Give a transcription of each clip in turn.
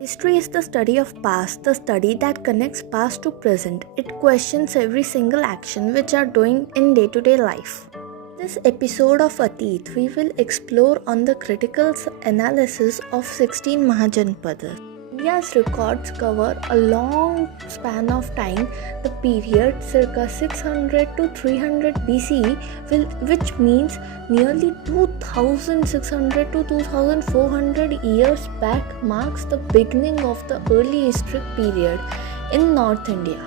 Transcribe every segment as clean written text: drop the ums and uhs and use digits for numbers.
History is the study of past, the study that connects past to present. It questions every single action which are doing in day-to-day life. This episode of Atit, we will explore on the critical analysis of 16 Mahajanpadas. India's records cover a long span of time, the period circa 600 to 300 BCE, which means nearly 2600 to 2400 years back, marks the beginning of the early historic period in North India.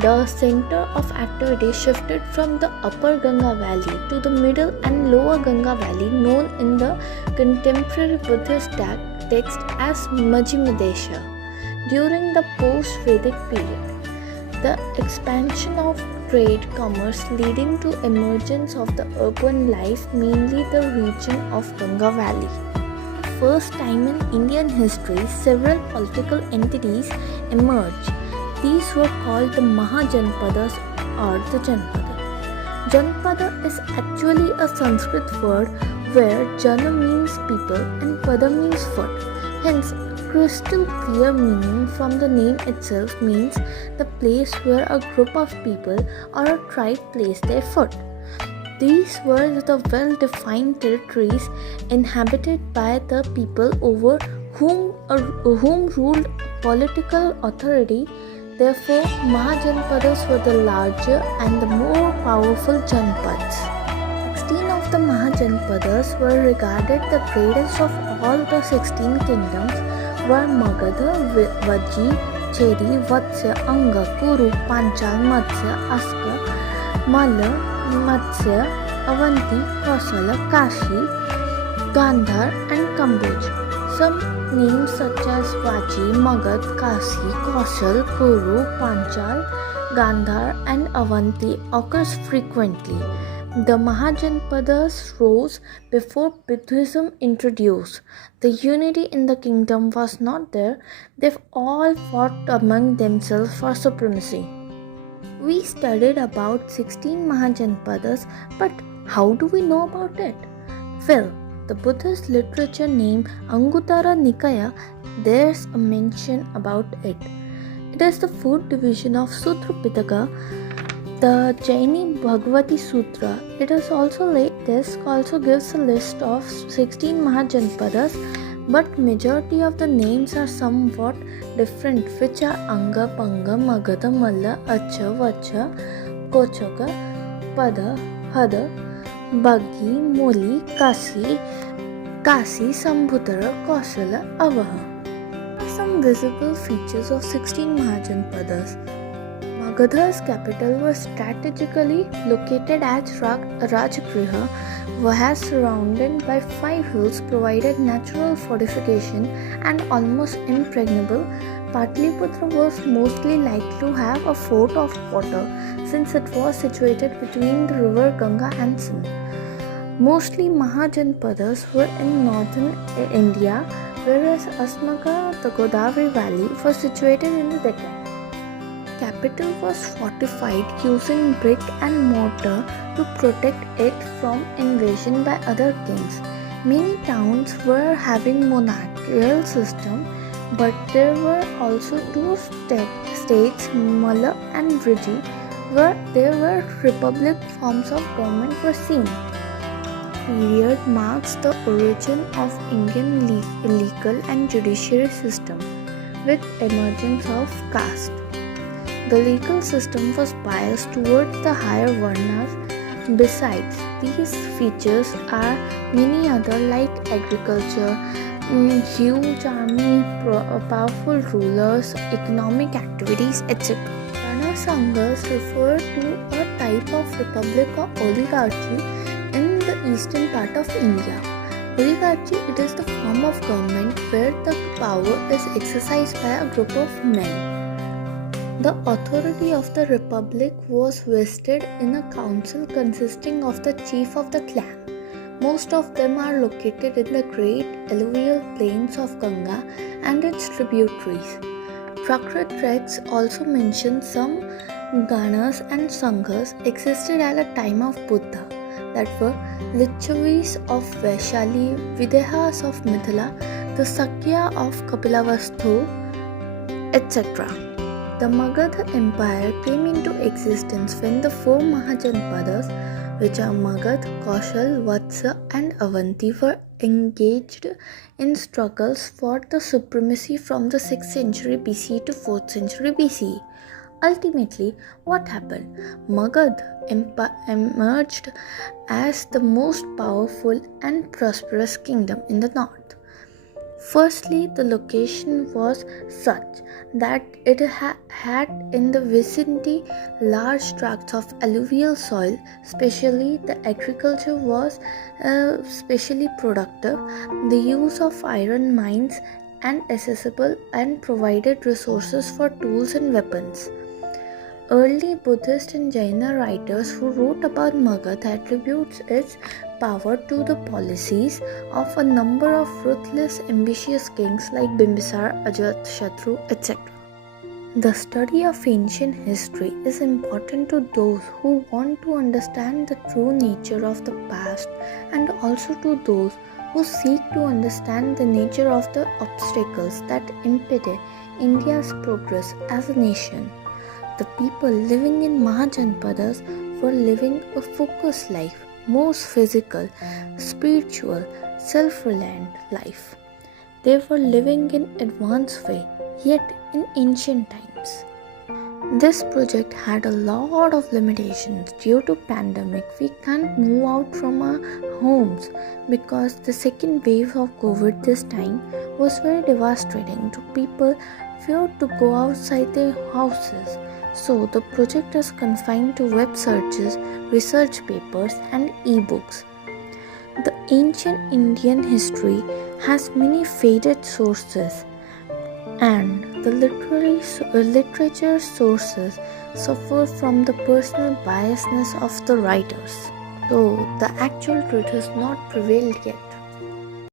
The center of activity shifted from the upper Ganga Valley to the middle and lower Ganga Valley, known in the contemporary Buddhist text as Majjhimadesha. During the post-Vedic period, the expansion of trade commerce leading to emergence of the urban life, mainly the region of Ganga Valley. First time in Indian history, several political entities emerged. These were called the Mahajanpadas or the Janpada. Janpada is actually a Sanskrit word where Jana means people and Pada means foot. Hence, crystal clear meaning from the name itself means the place where a group of people or a tribe place their foot. These were the well-defined territories inhabited by the people over whom ruled political authority. Therefore, Mahajanpadas were the larger and the more powerful Janpads. 16 of the Mahajanpadas were regarded the greatest of all the 16 kingdoms were Magadha, Vajji, Chedi, Vatsya, Anga, Kuru, Panchal, Matsya, Aska, Malla, Matsya, Avanti, Kosala, Kashi, Gandhar and Kamboj. Some names such as Vaji, Magad, Kasi, Kaushal, Kuru, Panchal, Gandhar and Avanti occurs frequently. The Mahajanpadas rose before Buddhism introduced. The unity in the kingdom was not there. They've all fought among themselves for supremacy. We studied about 16 Mahajanpadas, but how do we know about it? Well, the Buddhist literature named Anguttara Nikaya, there's a mention about it. It is the fourth division of Sutra Pitaka, the Jaini Bhagavati Sutra. It is also this also gives a list of 16 Mahajanpadas, but majority of the names are somewhat different, which are Anga, Panga, Magadha, Malla, Acha, Vacha, Kochaka, Pada, Hada, Bhagi, Moli, Kasi, Sambhutara, Kausala, Avaha. Some visible features of 16 Mahajanpadas. Magadha's capital was strategically located at Rajagriha, was surrounded by 5 hills, provided natural fortification and almost impregnable. Patliputra was mostly likely to have a fort of water, since it was situated between the river Ganga and Sindh. Mostly Mahajanpadas were in northern India, whereas Asmaka, the Godavari Valley, was situated in the Deccan. Capital was fortified using brick and mortar to protect it from invasion by other kings. Many towns were having monarchical system, but there were also 2 states, Malla and Vriji, where there were republic forms of government were seen. Period marks the origin of Indian legal and judiciary system with emergence of caste. The legal system was biased towards the higher varnas. Besides these features are many other like agriculture, huge army, powerful rulers, economic activities, etc. Rana Sanghas refer to a type of republic or oligarchy in the eastern part of India. Oligarchy, it is the form of government where the power is exercised by a group of men. The authority of the republic was vested in a council consisting of the chief of the clan. Most of them are located in the great alluvial plains of Ganga and its tributaries. Prakrit texts also mention some Ganas and Sanghas existed at the time of Buddha, that were Lichavis of Vaishali, Videhas of Mithila, the Sakya of Kapilavastu, etc. The Magadha Empire came into existence when the four Mahajanpadas, which are Magad, Kaushal, Vatsa, and Avanti, were engaged in struggles for the supremacy from the 6th century BC to 4th century BC. Ultimately, what happened? Magad emerged as the most powerful and prosperous kingdom in the north. Firstly, the location was such that it had in the vicinity large tracts of alluvial soil, especially the agriculture was especially productive, the use of iron mines and accessible and provided resources for tools and weapons. Early Buddhist and Jaina writers who wrote about Magadha attributes its power to the policies of a number of ruthless, ambitious kings like Bimbisar, Ajatashatru, etc. The study of ancient history is important to those who want to understand the true nature of the past and also to those who seek to understand the nature of the obstacles that impeded India's progress as a nation. The people living in Mahajanpadas were living a focused life, most physical, spiritual, self-reliant life. They were living in advanced way, yet in ancient times. This project had a lot of limitations. Due to pandemic, we can't move out from our homes because the second wave of COVID this time was very devastating to people feared to go outside their houses. So the project is confined to web searches, research papers and e-books. The ancient Indian history has many faded sources and the literature sources suffer from the personal biasness of the writers. So the actual truth has not prevailed yet.